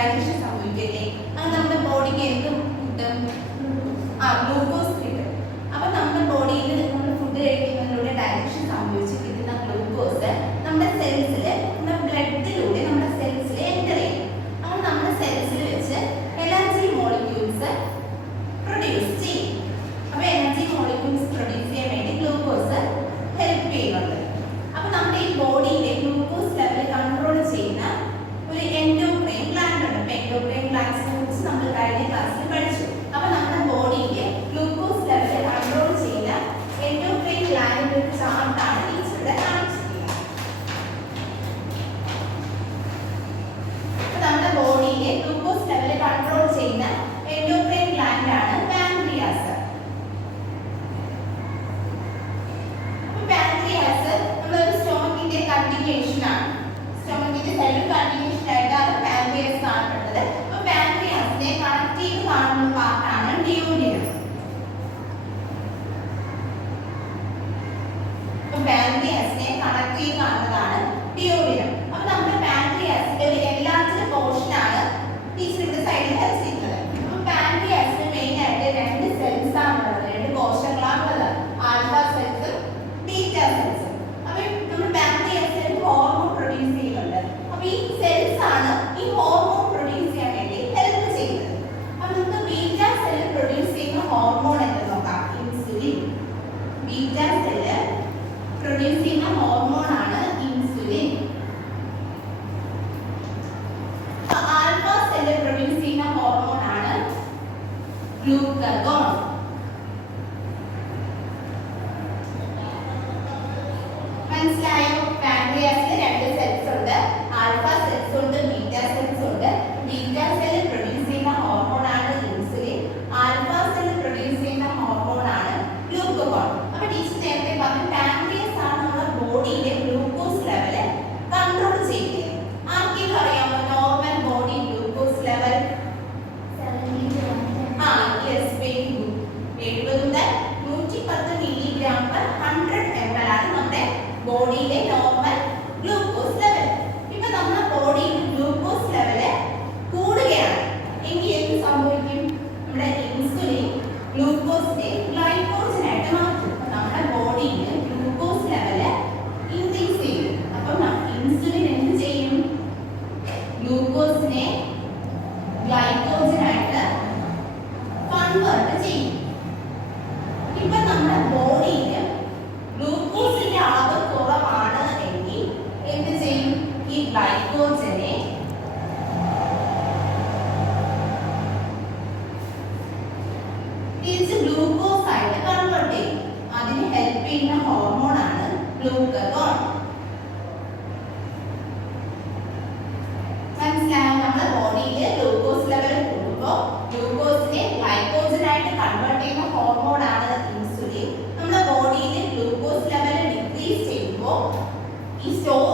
Digestion സംഭവിക്കല്ലേ? അങ്ങനെ നമ്മുടെ ബോഡിക്ക് എന്ത് കിട്ടും? ഗ്ലൂക്കോസ് കിട്ടും. അപ്പൊ നമ്മുടെ ബോഡിയിൽ നമ്മൾ ഫുഡ് കഴിക്കുന്നതിലൂടെ ഡൈജഷൻ സംഭവിച്ച് കിട്ടുന്ന ഗ്ലൂക്കോസ് നമ്മുടെ സെൽസിൽ, നമ്മുടെ ബ്ലഡിലൂടെ നമ്മുടെ സെൽസിൽ എൻ്റർ ചെയ്യും. അങ്ങനെ നമ്മുടെ സെൽസിൽ വെച്ച് എനർജി മോളിക്യൂൾസ് പ്രൊഡ്യൂസ് ചെയ്യും. അപ്പൊ എനർജി മോളിക്യൂൾസ് പ്രൊഡ്യൂസ് ചെയ്യാൻ വേണ്ടി ഗ്ലൂക്കോസ് ഹെൽപ്പ് ചെയ്യുന്നുണ്ട്. അപ്പൊ നമ്മുടെ ഈ ബോഡിയിലെ ഗ്ലൂക്കോസ് ലെവൽ കൺട്രോൾ ചെയ്യുന്ന ഒരു എൻഡോക്രൈൻ ഗ്ലാൻഡ് ഉണ്ട്. അപ്പൊ എൻഡോക്രൈൻ ഗ്ലാൻഡ്സിനെ കുറിച്ച് നമ്മൾ കഴിഞ്ഞ ക്ലാസ്സിൽ പഠിച്ചു. അപ്പൊ നമ്മുടെ ബോഡിയിലെ ഗ്ലൂക്കോസ് ലെവൽ കൺട്രോൾ ചെയ്യുന്ന എൻഡോക്രൈൻ ഗ്ലാൻഡിന്റെ ഒരു ചാർട്ടാണ് ടീച്ചറുടെ കാണിച്ചിരിക്കുന്നത്. അപ്പൊ നമ്മുടെ ബോഡിയിലെ ഗ്ലൂക്കോസ് ലെവൽ കൺട്രോൾ ചെയ്യുന്ന എൻഡോക്രൈൻ ഗ്ലാൻഡ് ആണ് പാൻക്രിയാസ്. അപ്പൊ പാൻക്രിയാസ് നമ്മളൊരു സ്റ്റൊമക്കിന്റെ കണ്ടിന്യൂഷൻ ആണ്. സ്റ്റൊമക്കിന്റെ സെൽ കണ്ടിന്യൂഷൻ ആയിട്ടാണ് പാൻക്രിയാസ് കാണപ്പെടുന്നത്. അപ്പൊ പാൻക്രിയാസിനെ കണക്ട് ചെയ്ത് കാണുന്ന പാർട്ടാണ് ഡ്യൂഡിനം. അപ്പൊ പാൻക്രിയാസിനെ കണക്ട് ചെയ്ത് കാണുന്നതാണ് ഡ്യൂഡിനം. അപ്പൊ നമ്മുടെ പാൻക്രിയാസിന്റെ ഒരു എൻലാർജ്ഡ് പോർഷൻ ആണ് ടീച്ചർ ഇവിടെ സൈഡിൽ വരച്ചിരിക്കുന്നത്. അപ്പൊ പാൻക്രിയാസിന് മെയിൻ ആയിട്ട് രണ്ട് സെൽസ് ആണുള്ളത്, രണ്ട് കോശങ്ങളാണുള്ളത്, ആൽഫ സെൽസും ബീറ്റ സെൽസും. അപ്പൊ നമ്മുടെ പാൻക്രിയാസിന് ഹോർമോൺ പ്രൊഡ്യൂസ് ചെയ്യുന്നുണ്ട്. അപ്പൊ ഈ സെൽസ് ആണ് ഈ ഹോർമോൺ പ്രൊഡ്യൂസ് ചെയ്യാൻ വേണ്ടി ഹെൽപ്പ് ചെയ്യുന്നത്. അപ്പൊ നമുക്ക് ബീറ്റ സെൽ പ്രൊഡ്യൂസ് ചെയ്യുന്ന ഹോർമോൺ എന്ന് നോക്കാം, ഇൻസുലിൻ. ബീറ്റ സെൽ പ്രൊഡ്യൂസ് ചെയ്യുന്ന ഹോർമോൺ ആണ് ഇൻസുലിൻ. ആൽഫ സെൽ പ്രൊഡ്യൂസ് ചെയ്യുന്ന ഹോർമോൺ ആണ് ഗ്ലൂക്കഗോൺ. മനസ്സിലായോ? പാൻക്രിയാസിൽ രണ്ട് സെൽസ് ഉണ്ട്, ആൽഫ സെൽസ് ഉണ്ട്, ബീറ്റ സെൽസ് ഉണ്ട്. ബീറ്റ സെൽ പ്രൊഡ്യൂസ് ചെയ്യുന്ന ഹോർമോൺ ആണ് ഇൻസുലിൻ, ആൽഫ സെൽ പ്രൊഡ്യൂസ് ചെയ്യുന്ന ഹോർമോൺ ആണ് ഗ്ലൂക്കഗോൺ. അപ്പൊ ടീച്ചർ നേരത്തെ പറഞ്ഞു പാൻക്രിയാസ് ആണ് നമ്മുടെ ബോഡിയിലെ ഗ്ലൂക്കോസ് ലെവൽ കൺട്രോൾ ചെയ്യുന്നത്. ആർക്കെങ്കിലും അറിയാമോ normal body glucose level? Yes, very good. 70 മുതൽ 110 മില്ലിഗ്രാം പെർ 100 ml ആണ് നമ്മുടെ ബോഡിയിലെ നോർമൽ ഗ്ലൂക്കോസ് ലെവൽ. ഇപ്പൊ നമ്മുടെ ബോഡിയിൽ ഗ്ലൂക്കോസ് ലെവൽ കൂടുകയാണ് എങ്കിൽ എന്ത് സംഭവിക്കും? നമ്മുടെ ഇൻസുലിൻ ഗ്ലൂക്കോസിനെ ഗ്ലൈക്കോജൻ ആയിട്ട് മാറ്റും. നമ്മുടെ ബോഡിയിൽ ഗ്ലൂക്കോസ് ലെവൽ ഇൻക്രീസ് ചെയ്യും. അപ്പം ഇൻസുലിൻ എന്ത് ചെയ്യും? ഗ്ലൂക്കോസിനെ ഗ്ലൈക്കോജൻ ആയിട്ട് കൺവേർട്ട് ചെയ്യും. ഇപ്പൊ നമ്മുടെ ബോഡിയിൽ ഗ്ലൂക്കോസിന്റെ അളവ് കുറവാണ് എങ്കിൽ എന്ത് ചെയ്യും? ഈ ഗ്ലൈക്കോജനെ തിരിച്ച് ഗ്ലൂക്കോസ് ആയിട്ട് കൺവേർട്ട് ചെയ്യും. അതിന് ഹെൽപ്പ് ചെയ്യുന്ന ഹോർമോൺ ആണ് ഗ്ലൂക്കഗോൺ. മനസ്സിലായോ? നമ്മുടെ ബോഡിയിൽ ഗ്ലൂക്കോസ് ലെവൽ കൂടുമ്പോൾ ഗ്ലൂക്കോസിനെ ഗ്ലൈക്കോജൻ ആയിട്ട് കൺവേർട്ട് ചെയ്യുന്ന ഹോർമോൺ ആണ് ഇൻസുലിൻ. നമ്മുടെ ബോഡിയിൽ ഗ്ലൂക്കോസ് ലെവൽ ഡിക്രീസ് ചെയ്യുമ്പോൾ ഈ സ്റ്റോർ